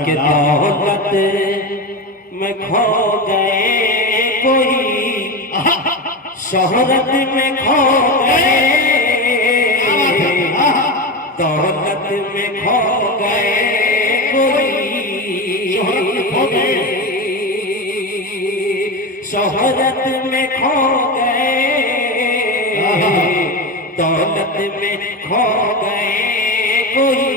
कि दौलत में खो गए कोई, शोहरत में खो गए, दौलत में खो गए कोई, शोहरत में खो गए, दौलत में खो गए कोई।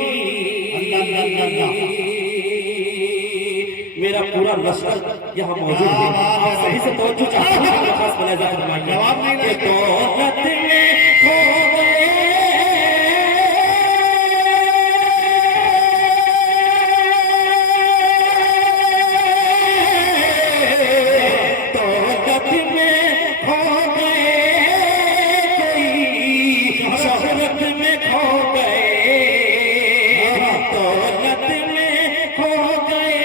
मेरा पूरा लश्कर यहाँ मौजूद है, आप सही से तवज्जो चाहते हैं, खास मुलाहिजा फरमाइए। जवाब नहीं दे, दौलत में खो गए, दौलत में खो गए कोई, शोहरत में खो गए, दौलत में खो गए,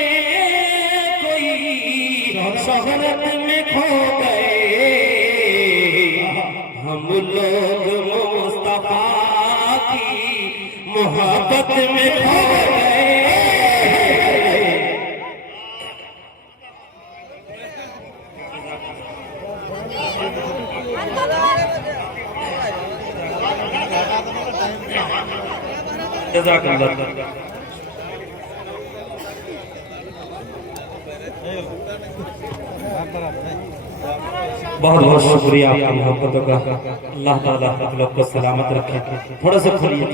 शोहरत में खो गए, हम लोग मुस्तफा की मोहब्बत में खो गए। जज़ाकल्लाह। बहुत बहुत शुक्रिया आपका मोहब्बतों का। अल्लाह ताला आप लोग को सलामत रखे। थोड़ा सा खोलिए।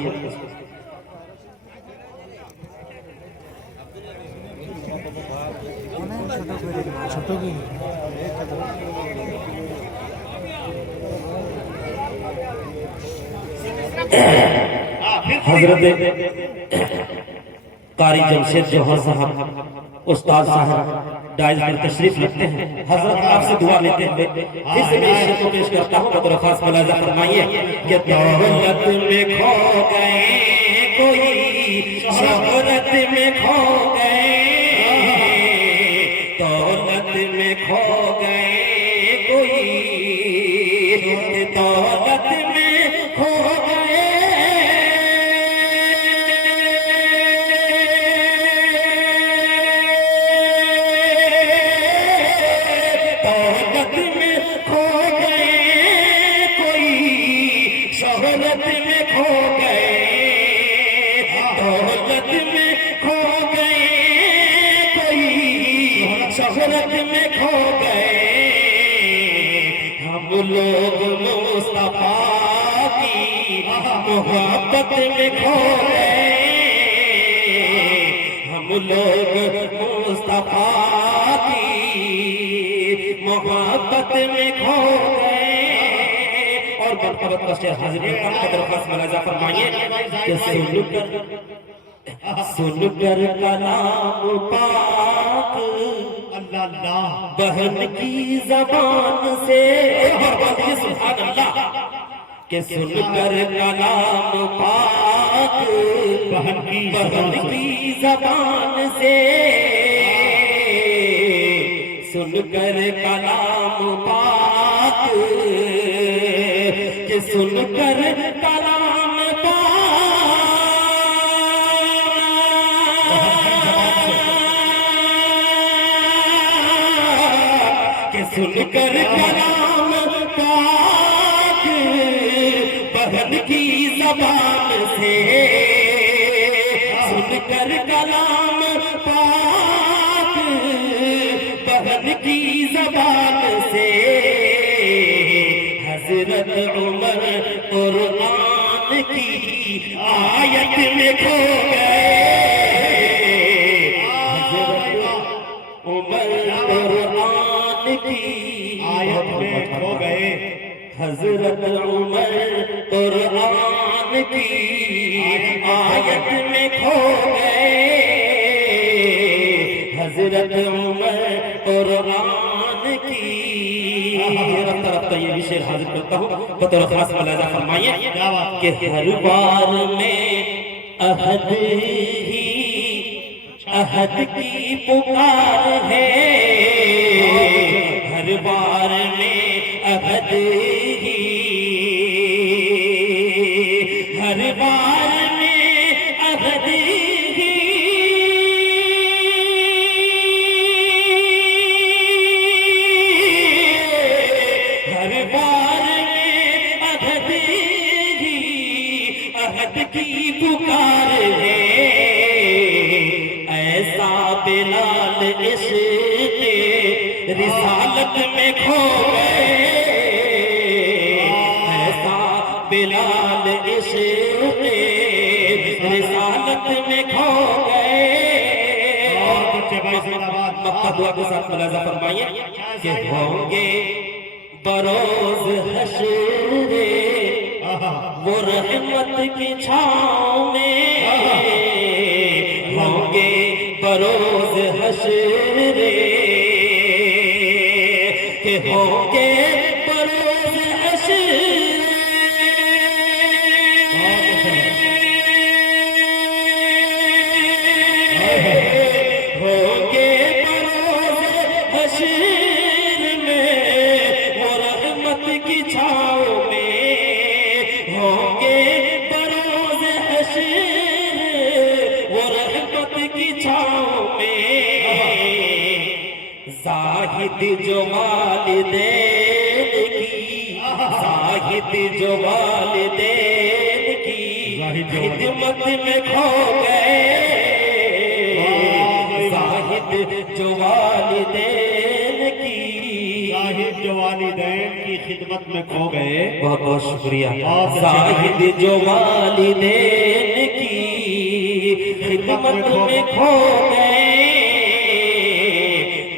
हजरत कारी जमशेद जौहर साहब, उस्ताद साहब डाइज पर तशरीफ रखते हैं। हजरत आपसे दुआ लेते हैं। इस शेर को पेश करता हूँ, बतौर खास मुलाहिजा फरमाइए कि दौलत में खो गए कोई, शोहरत में खो गए, दौलत में खो गए कोई, दौलत में खो गए, शोहरत में खो गए, दौलत में खो गए कोई, शोहरत में खो गए, हम लोग मुस्तफा की मोहब्बत में खो गए, हम लोग मुस्तफा की मोहब्बत में खो गए। और बरकत का शेर हाजिर का दरख्वास्त मुलाहिजा फरमाइए कि सुनकर कलाम पाक अल्लाह बहन की जबान से, सुभान अल्लाह, कि सुनकर कलाम पाक बहन की जबान से, सुनकर कलाम पाक, कि सुनकर कलाम पाक, कि सुनकर कलाम पाक बहन की ज़बान से, सुनकर कलाम पाक बहन की ज़बान से, हज़रत उमर कुरान की आयत में खो गए, हज़रत उमर कुरान की आयत में खो गए, हज़रत उमर कुरान की आयत में खो गए, हज़रत उमर कुरान की। रफ्ता ये भी शेर हाजिर करता हूँ, बतौर खास मुलाहिजा फरमाइए कि हर बार में अहद ही अहद की पुकार है, हर बार रिसालत में खो गए, ऐसा बिलाल इश्क़ रिसालत में खो गए। और बच्चे भाई जिंदाबाद। मक्का दुआ के साथ मुलाजा फरमाइए कि होंगे बरोज हश्र वो रहमत की छाँव में, होंगे बरोज हश्र के होंगे बरोज हश्र। होंगे बरोज हश्र में वो रहमत की छाँव में, होंगे बरोज हश्र वो रहमत की छाँव में। ज़ाहिद जो वालिदैन की, ज़ाहिद जो वालिदैन की खिदमत में खो गए, ज़ाहिद जो वालिदैन की, ज़ाहिद जो वालिदैन की खिदमत में खो गए। बहुत बहुत शुक्रिया। ज़ाहिद जो वालिदैन की खिदमत में खो गए,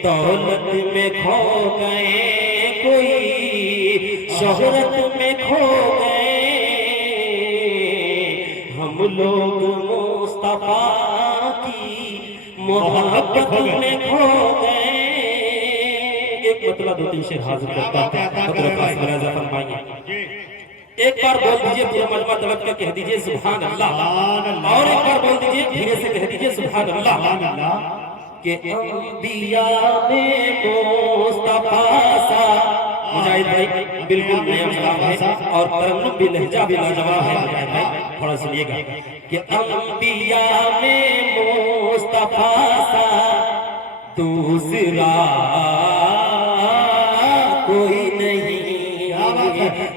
दौलत में खो गए, कोई शोहरत में खो गए, हम लोग मुस्तफा की मोहब्बत में खो गए। एक मतलब दो तीन शेर हाजिर करता हूं, फरमाइए। एक बार बोल दीजिए, पूरा मजमा तलब के कह दीजिए सुभान अल्लाह, और एक बार बोल दीजिए धीरे से कह दीजिए सुभान अल्लाह। के अंबिया में मुस्तफा सा, मुजाहिद भाई बिल्कुल नया कलाम है और तरन्नुम भी लहजा भी लाजवाब है। मुजाहिद भाई थोड़ा सुनिएगा कि अंबिया में मुस्तफा सा दूसरा कोई नहीं,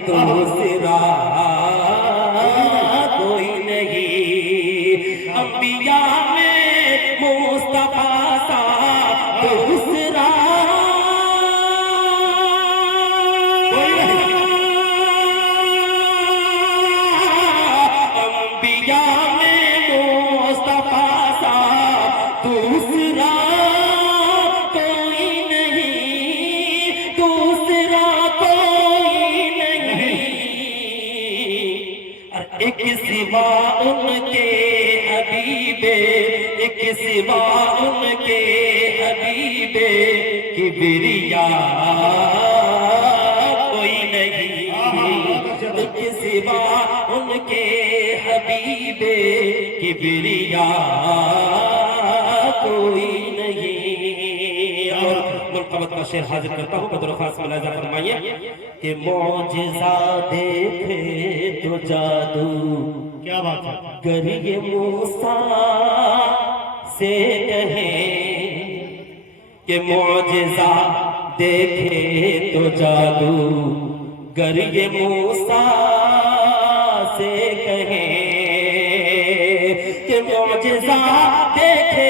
दूसरा कोई नहीं। अंबिया में मुस्तफा सा दूसरा कोई नहीं, अंबिया में मुस्तफा सा दूसरा कोई नहीं, दूसरा कोई नहीं। और एक सिवा उनके हबीबे, एक सिवा उनके हबीबे किबरिया कोई नहीं, एक सिवा उनके हबीबे किबरिया कोई नहीं। और मुल्कबत का शेर हाजिर करता हूँ, बदर खास मुलाजा फरमाइए कि मौजिज़ा देखे तो जादू, क्या बात है। करिए मूसा से कहें कि मौजिज़ा देखे तो जादू, करिए मूसा से कहें कि मौजिज़ा देखे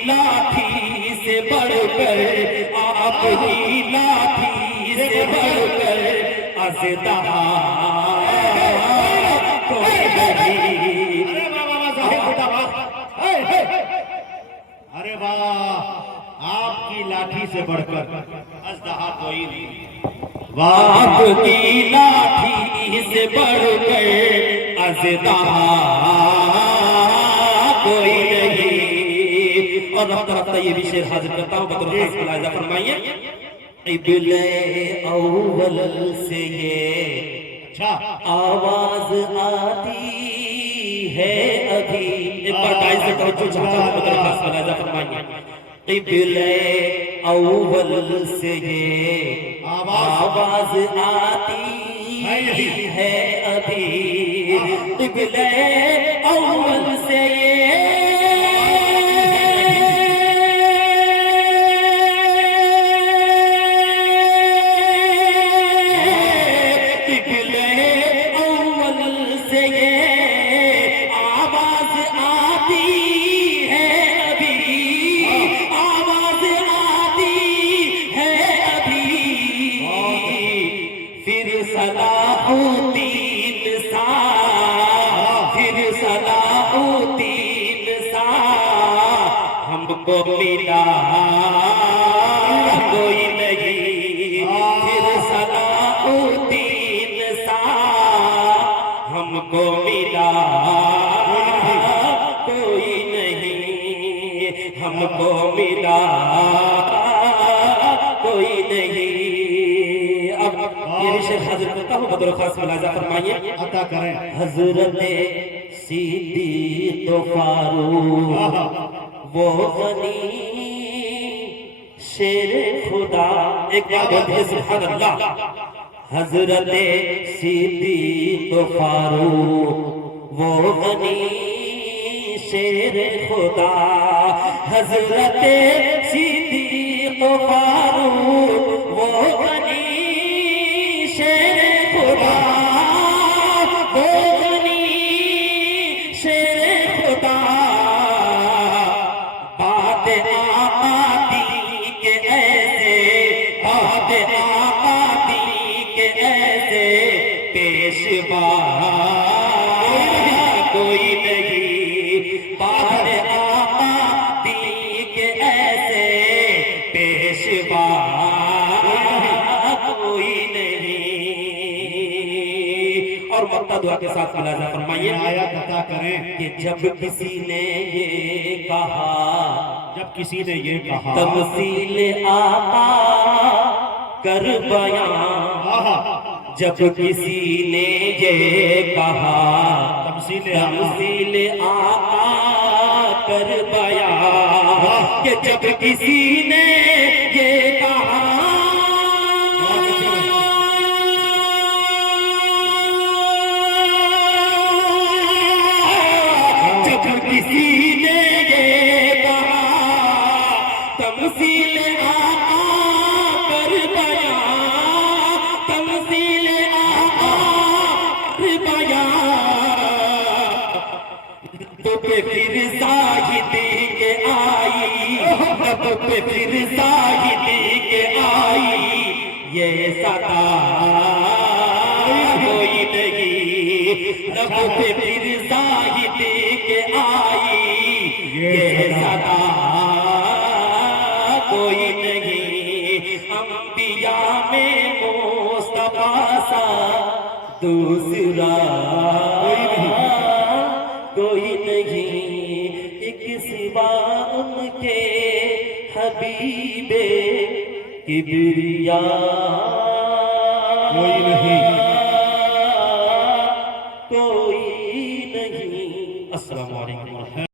लाठी से बढ़कर, आपकी लाठी से बढ़कर अज़दा कोई नहीं। अरे वाह, आपकी लाठी से बढ़कर अज़दा कोई नहीं। आपकी लाठी से बढ़कर अज़दा कोई नहीं। और रफ्ता रफ्ता ये भी शेर हाजिर करता हूँ, बतौर खास मुलाहिज़ा फरमाइए। इब्ने अव्वल से ये अच्छा आवाज आती है अभी। एक बार गाय से तवज्जो चाहता हूँ, बतौर खास मुलाहिज़ा फरमाइए। इब्ने अव्वल से ये आवाज आती है अभी, किबले अव्वल से हमको मिला कोई नहीं, फिर सलाहुद्दीन सा हमको मिला कोई नहीं, हमको मिला कोई नहीं। अब ये शेर हाजिर करता हूँ, बदर खास मुलाजा फरमाइए। अता करें। हजरत सिद्दीक़ फारूक वो गनी शेर खुदा, एक बार बोलिए सुभान अल्लाह। हजरत सिद्दीक़ फारूक वो गनी शेर खुदा, हजरत सिद्दीक़ फारूक वो गनी शेर खुदा, वो गनी शेर खुदा। पेशवा कोई नहीं, बाद आका दी के ऐसे पेशवा कोई नहीं। और मक्ता दुआ के साथ मुलाजा फरमाइए। आयत अता करें कि जब किसी ने ये कहा, जब किसी ने ये कहा तमसील आका कर बयां, जब किसी ने ये कहा तमसील आका कर बयां, कि जब किसी ने ये कहा जब किसी ने ये कहा तमसील आका कर बयां, तमसील आका कर बयां, तो पे फिर साहिदी के आई, तब पे फिर साहिदी के आई, ये सदा कोई नहीं, तब पे फिर साहिदी के आई, ये सदा कोई नहीं। अंबिया में मुस्तफा सा दूसरा कोई नहीं, एक सिवा उनके हबीबे किबरिया कोई नहीं, कोई नहीं। अस्सलाम वालेकुम।